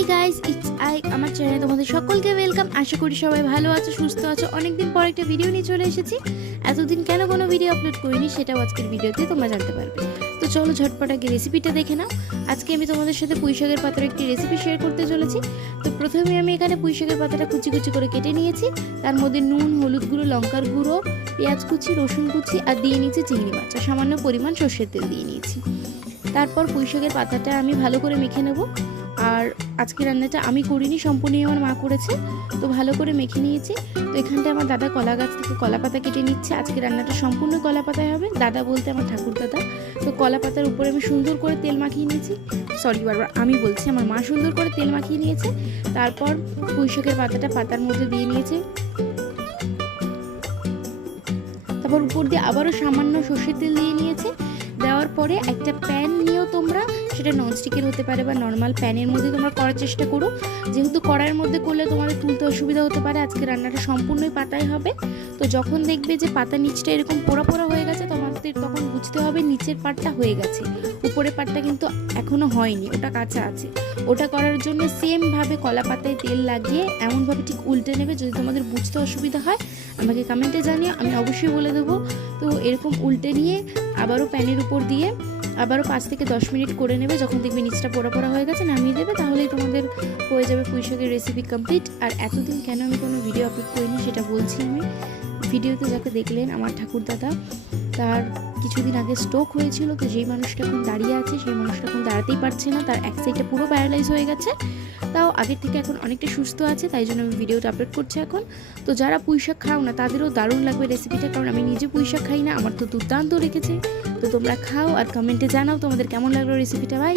Hey guys, it's I. আমার চ্যানেলে তোমাদের সকলকে ওয়েলকাম। আশা করি সবাই ভালো আছো, সুস্থ আছো। অনেকদিন পর একটা ভিডিও নিয়ে চলে এসেছি। এতদিন কেন কোনো ভিডিও আপলোড করিনি সেটাও আজকের ভিডিওতে তোমরা জানতে পারবে। তো চলো ঝটপট আগে রেসিপিটা দেখে নাও। আজকে আমি তোমাদের সাথে পুঁইশাকের পাতার একটি রেসিপি শেয়ার করতে চলেছি। তো প্রথমে আমি এখানে পুঁইশাকের পাতাটা কুচি কুচি করে কেটে নিয়েছি। তার মধ্যে নুন, হলুদ গুঁড়ো, লঙ্কার গুঁড়ো, পেঁয়াজ কুচি, রসুন কুচি আর দিয়ে নিয়েছি চিংড়ি মাছ আর সামান্য পরিমাণ সর্ষের তেল দিয়ে নিয়েছি। তারপর পুঁইশাকের পাতাটা আমি ভালো করে মেখে নেব। আর আজকে রান্নাটা আমি করিনি, সম্পূর্ণই আমার মা করেছে। তো ভালো করে মেখে নিয়েছি। তো এখানটা আমার দাদা কলা গাছ থেকে কলা পাতা কেটে নিচ্ছে। আজকে রান্নাটা সম্পূর্ণ কলা পাতায় হবে। দাদা বলতে আমার ঠাকুর দাদা। তো কলা পাতার উপরে আমি সুন্দর করে তেল মাখিয়ে নিয়েছি। বারবার আমি বলছি, আমার মা সুন্দর করে তেল মাখিয়ে নিয়েছে। তারপর পুঁইশাকের পাতাটা পাতার মধ্যে দিয়ে নিয়েছে। তারপর উপর দিয়ে আবারও সামান্য সর্ষের তেল দিয়ে নিয়েছে। দেওয়ার পরে একটা প্যান নিয়েও তোমরা, সেটা ননস্টিকের হতে পারে বা নর্মাল প্যানের মধ্যে তোমরা করার চেষ্টা করো। যেহেতু কড়াইয়ের মধ্যে করলে তোমাদের তুলতে অসুবিধা হতে পারে, আজকে রান্নাটা সম্পূর্ণই পাতায় হবে। তো যখন দেখবে যে পাতার নিচটা এরকম পোড়া পোড়া হয়ে গেছে, তোমাদের তখন বুঝতে হবে নিচের পাটটা হয়ে গেছে, উপরের পাটটা কিন্তু এখনও হয়নি, ওটা কাঁচা আছে। ওটা করার জন্য সেমভাবে কলা পাতায় তেল লাগিয়ে এমনভাবে ঠিক উল্টে নেবে। যদি তোমাদের বুঝতে অসুবিধা হয় আমাকে কমেন্টে জানিও, আমি অবশ্যই বলে দেবো। তো এরকম উল্টে নিয়ে আবারও প্যানের উপর দিয়ে আবারও 5 থেকে 10 মিনিট করে নেবে। যখন দেখবে নিচটা পোড়া পোড়া হয়ে গেছে নামিয়ে দেবে, তাহলেই তোমাদের হয়ে যাবে পুঁইশাকের রেসিপি কমপ্লিট। আর এতদিন কেন আমি কোনো ভিডিও আপলোড করিনি সেটা বলছি আমি। ভিডিওতে যাকে দেখলেন আমার ঠাকুর দাদা, তার কিছুদিন আগে স্ট্রোক হয়েছিল। তো যেই মানুষটা এখন দাঁড়িয়ে আছে সেই মানুষটা এখন দাঁড়াতেই পারছে না, তার এক সাইডটা পুরো প্যারালাইজ হয়ে গেছে। তাও আগের থেকে এখন অনেকটা সুস্থ আছে, তাই জন্য আমি ভিডিওটা আপলোড করছি এখন। তো যারা পুঁইশাক খাও না তাদেরও দারুণ লাগবে রেসিপিটা, কারণ আমি নিজে পুঁইশাক খাই না, আমার তো দুর্দান্ত রেখেছে। তো তোমরা খাও আর কমেন্টে জানাও তোমাদের কেমন লাগলো রেসিপিটা। বাই।